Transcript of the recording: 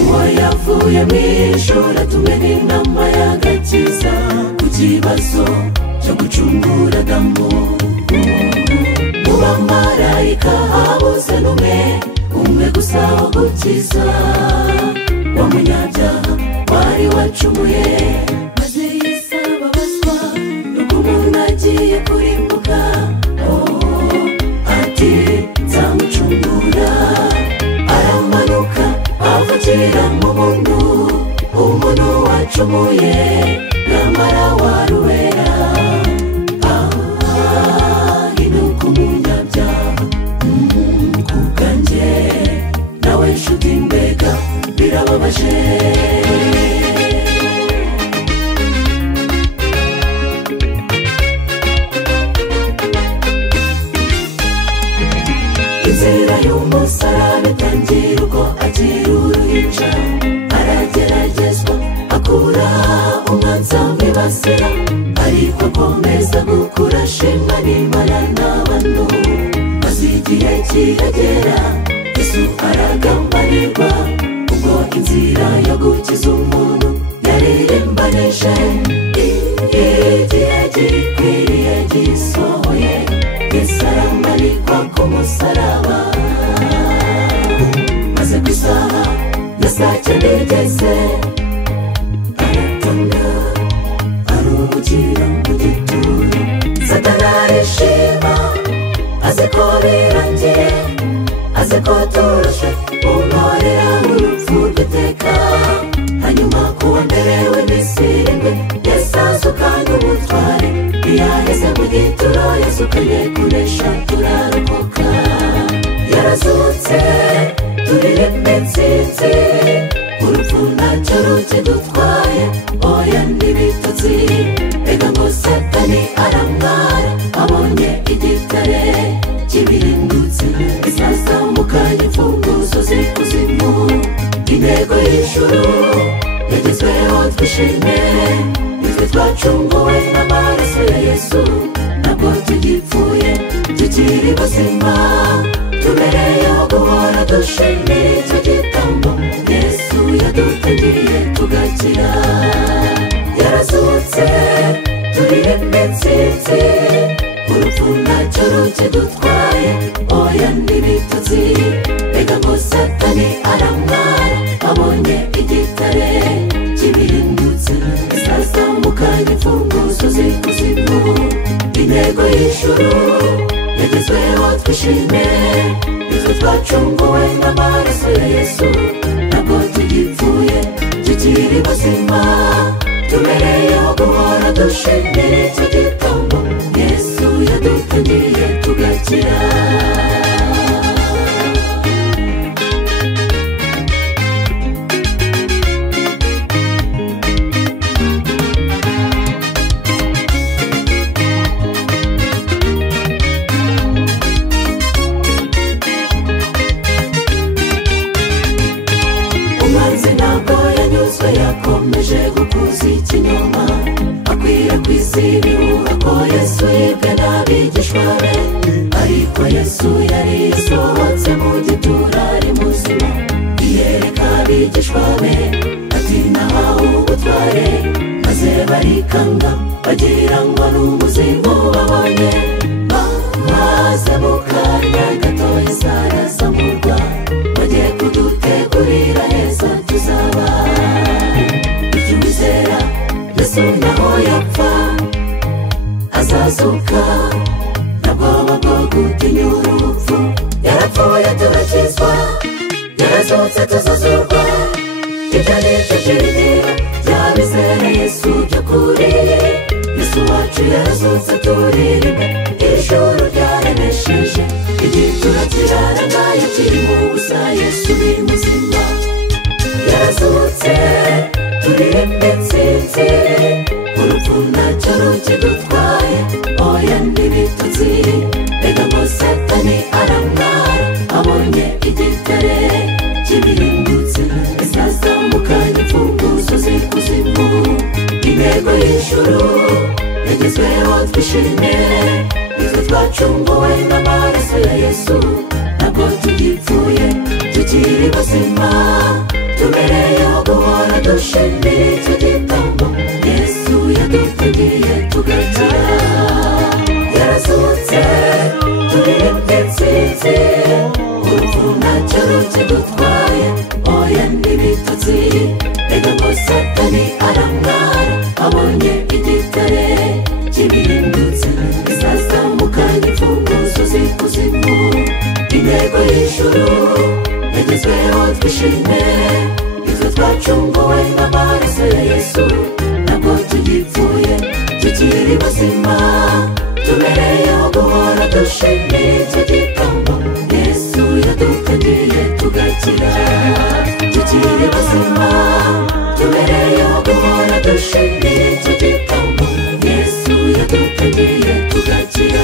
Uwayavuye mw'ijuru tumeni inama y'agakiza ku kibazo cyo gucungura Adamu. Mu bamarayika habuze umwe gusa wo gukiza wa munyabyaha wari wacumuye, maze Yesu ababazwa nuko umuntu agiye kurimbuka. Ati nzamucungura, aramanuka avugira mu umuntu wacumuye nyamara wari uwera. Inuka umunyabyaha ku bwanjye nawe nshuti, mbega birababaje. Inzira y'umusaraba itangira ubwo akiri uruhinja, arageragezwa akura umwanzi amwibasira, ariko akomeza gukura ashimwa n'Imana n'abantu. Maze igihe kiragera Yesu aragambanirwa, ubwo inzira yo gukiza umuntu yaririmbanije. Igihe gikwiriye gisohoye, Yesu aramanikwa ku musaraba. Maze ku isaha ya saa cyenda igeze, aratanga aruhukira mu gituro. Satani arishima azi ko birangiye, azi ko turushe umurera w'urupfu rw'iteka. Hanyuma kuwa mbere w'iminsi irindwi Yesu azukanye ubutware, ntiyaheze mu gituro yazukanye kunesha turarokoka. Yarazutse turirimba intsinzi, urupfu ntacyo rukidutwaye, oya n'ibitotsi. Mbega ngo Satani aramwara abonye igitare kibirindutse, izazamukanye imfunguzo z'ikuzimu. Intego y'ijuru yagezweho twishime, nitwe twacunguwe n'amaraso ya Yesu. Ntabwo tugipfuye tukiri bazima, tubereyeho guhora dushimira icyo gitambo Yesu yadutangiye tugakira. Yarazutse turirimba intsinzi, urupfu ntacyo rukidutwaye, oya n'ibitotsi. Mbega ngo Satani aramwara abonye igitare kibirindutse, izazamukanye imfunguzo z'ikuzimu. Intego y'ijuru yagezweho twishime, nitwe twacunguwe n'amaraso ya Yesu. Ntabwo tugipfuye tukiri bazima, tubereyeho guhora dushimira icyo gitambo Yesu yadutangiye tugakira. Umwanzi ntabwo yanyuzwe, yakomeje gukuza ikinyoma, akwirakwiza ibihuha ko Yesu yibwe n'abigishwa be. Ariko Yesu yari yasohotse mu gituro ari muzima, yiyereka abigishwa be ati nahawe ubutware. Maze barikanga bagira ngo n'umuzimu babonye, maze mu kanya gato Yesu arazamurwa, bagiye kudutegurira heza tuzaba. Icyo wizera Yesu naho yapfa azazuka, ntabwo bwo gutinya urupfu. Yarapfuye turakizwa, yarazutse tuzazurwa. Ibyo ni byo byiringiro by'abizera Yesu by'ukuri. Yesu wacu yarazutse turirimbe, ijuru ryaranesheje, igituro kirarangaye kiri mu busa. Yesu ni muzima, yarazutse turirimba intsinzi, urupfu ntacyo rukidutwaye, oya n'ibitotsi. Mbega ngo Satani aramwara abonye igitare kibirindutse, izazamukanye imfunguzo z'ikuzimu. intego y'ijuru yagezweho twishime izo twacunguwe n'amaraso ya Yesu ntabwo tugipfuye tukiri bazima tubereyeho guhora dushimira icyo gitambo Yesu yadutegeye tugakira yarazutse turirimba intsinzi urupfu ntacyo rukidutwaye oya n'ibitotsi reka ngo Satani aramwara abonye igitare kibirindutse bizazamukana imfunguzo z'ikuzimu intego y'ijuru yagezweho twishime izo twacunguwe n'amaraso ya Yesu ntabwo tugipfuye tukiri bazima tubereyeho guhora dushimira icyo gitambo Yesu yadutegeye tugakira tukiri bazima tubereyeho guhora dushimira icyo gitambo Yesu yadutegeye tugakira